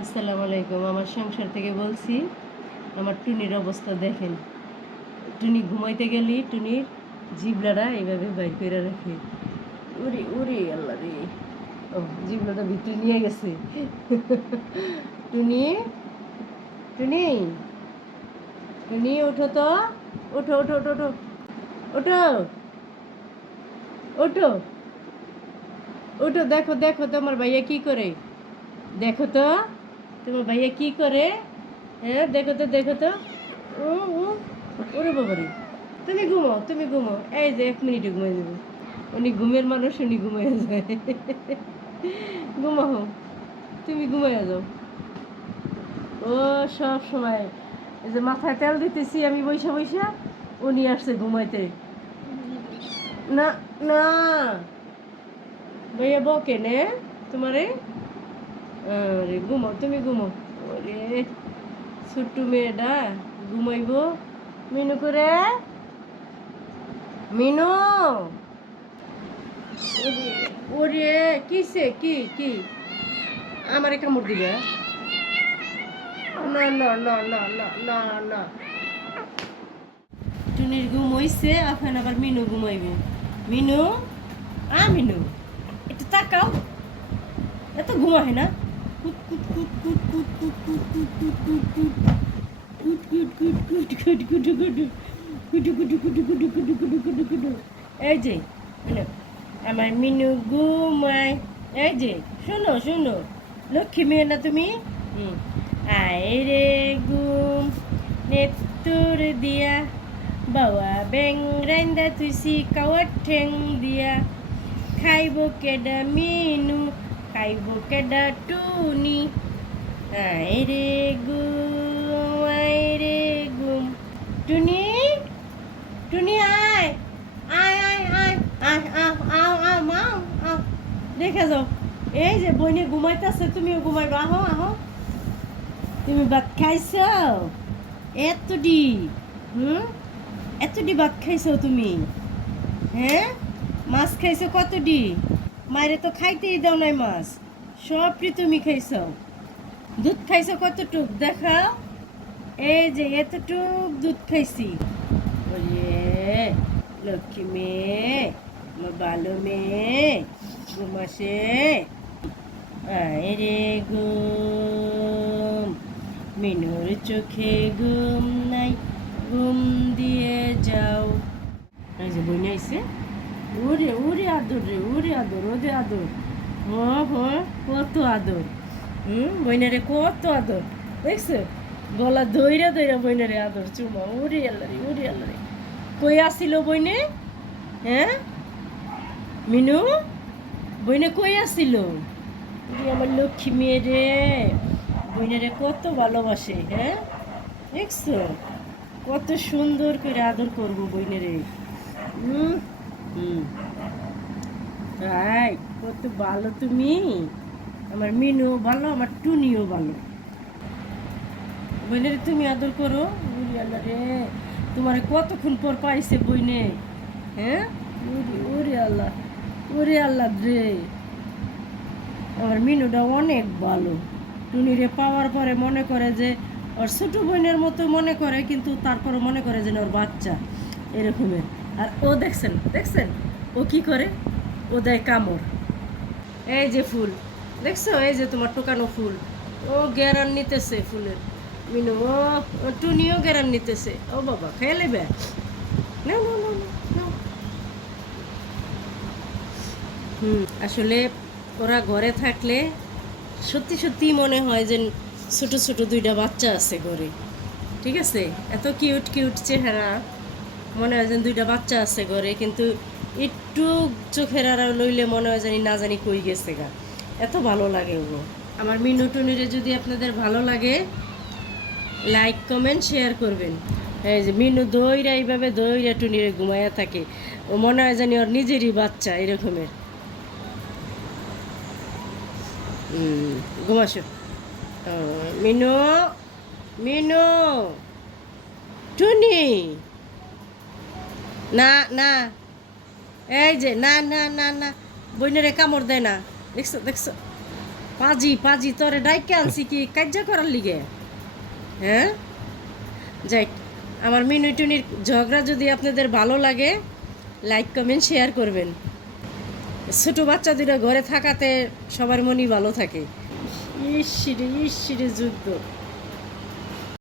আসসালামু আলাইকুম। আমার সংসার থেকে বলছি, আমার টুনির অবস্থা দেখেন। টুনি ঘুমাইতে গেলি টুনির জিবলাটা এইভাবে বাইর করে রাখে। উরি উরি আল্লাহ রে! ও জিবলাটা ভিতরে নিয়ে গেছে। টুনি টুনি টুনি ওঠো তো, ওঠো ওঠো ওঠো ওঠো ওঠো ওঠো ওঠো, দেখো দেখো তোমার ভাইয়া কি করে, দেখো তো তোমার ভাইয়া কি করে। হ্যাঁ দেখো তো দেখো তো। ও ও ওরে বাবারে, তুমি ঘুমাও তুমি ঘুমাও, এই যে 1 মিনিটে ঘুমাই দেবো। উনি ঘুমের মানুষ, উনি ঘুমাইয়া যায়। ঘুমাও, তুমি ঘুমাইয়া যাও। ও সব সময় এই যে মাথায় তেল দিতেছি আমি বৈশা বৈশা, উনি আসছে ঘুমাইতে। না না, ভাইয়া বকে নে তোমারে। আরে ঘুমাও তুমি ঘুমাও। ওরে ছোট্ট মেয়েটা ঘুমাইব। মিনু করে, মিনু ওরে ওরে, কিসে কি কি আমারে কামড় দিবে? না না না না না না না, টুনির ঘুম হইছে, এখন আবার মিনু ঘুমাইব। মিনু, মিনু একটু তাকাও, এত ঘুমা হয় না। কুট কুট কুট কুট কুট কুট কুট কুট কুট কুট কুট কুট কুট কুট কুট কুট কুট কুট কুটু কুটু কুটু কুটু কুটু কুটু কুটু কুটু। এই যে মানে আমার মিনু ঘুমায়। এই যে শোনো শোনো, লক্ষ্মী মেয়ে না তুমি? আয় রে ঘুম নেতুর দিয়া, বাবা ব্যাং রাইন্দা তুইসি কাওয়ার ঠেং দিয়া, খাইব কেডা মিনু খাইব কেডা টুনি। আয় রে ঘুম আয় রে ঘুম। টুনি টুনি আয় আয় আয় আয় আয় আও আও আও মাও আও, দেখে যাও। এই যে বইনে ঘুমাইতেছে, তুমিও ঘুমাইবা। আহো আহো, তুমি ভাত খাইছো এতডি? এতডি ভাত খাইছো তুমি? হ্যাঁ, মাছ খাইছো কতডি? মায়েরে তো খাইতেই দাও নাই মাছ, সবটি তুমি খাইছো। দুধ খাইছো কতটুক দেখাও। এই যে এতটুক দুধ খাইছি। ওরে লক্ষ্মী মেয়ে, আমার ভালো মেয়ে ঘুমাসে। আয় রে ঘুম, মিনুর চোখে ঘুম নাই, ঘুম দিয়ে যাও। এই যে বই আইছে, ওরে ওরে আদর রে, ওরে আদর ওরে আদর। কত আদর। বইনারে কত আদর, দেখছো? গলা ধইরা ধইরা বইনারে আদর চুমা। ওরে আল্লাহ রে, ওরে আল্লাহ রে। কই আসিল বইনে? হ্যাঁ মিনু, বইনে কই আসিল? আমার লক্ষ্মী মেয়ে রে, বইনারে কত ভালোবাসে। হ্যাঁ দেখছো, কত সুন্দর করে আদর করবো বইনেরে। হুম হুম, তাই কত ভালো তুমি। আমার মিনুও ভালো, আমার টুনিও ভালো। বইনে তুমি আদর করো। উরি আল্লাহ রে, তোমার কতক্ষণ পর পাইছে বইনে। হ্যাঁ উরি আল্লাহ, উরি আল্লাহ রে। আমার মিনুটা অনেক ভালো। টুনিরে পাওয়ার পরে মনে করে যে ওর ছোটো বোনের মতো মনে করে, কিন্তু তারপরে মনে করে যেন ওর বাচ্চা এরকমের। আর ও দেখছেন দেখছেন, ও কি করে, ও দেয় কামড়। এই যে ফুল দেখছো, এই যে তোমার টোকানো ফুল, ও গেরান নিতেছে ফুলের। মিনু ও টুনিও গেরান নিতেছে। ও বাবা খেয়ে নেবে না না না না। আসলে ওরা ঘরে থাকলে সত্যি সত্যি মনে হয় যে ছোট ছোট 2টা বাচ্চা আছে ঘরে। ঠিক আছে, এত কিউট কিউট চেহারা, মনে হয় যেন 2টা বাচ্চা আছে ঘরে, কিন্তু একটু চোখের আড়াল লইলে মনে হয় জানি না জানি কই গেছে গা। এত ভালো লাগে ওগুলো। আমার মিনু টুনিরে যদি আপনাদের ভালো লাগে, লাইক কমেন্ট শেয়ার করবেন। এই যে মিনু দইরা এইভাবে দইরা টুনিরে ঘুমাইয়া থাকে, ও মনে হয় জানি ওর নিজেরই বাচ্চা এরকমের। ঘুমাসো। মিনু মিনু টুনি, না না, এই যে না না না না, বইনেরে কামড় দেয় না, দেখছো দেখছো। পাজি পাজি তোরে ডাইকে আনছি কি কার্য করার লিগে? হ্যাঁ, যাই, আমার মিনু টুনির ঝগড়া যদি আপনাদের ভালো লাগে লাইক কমেন্ট শেয়ার করবেন। ছোট বাচ্চা দুটো ঘরে থাকাতে সবার মনই ভালো থাকে। ইস রে যুদ্ধ।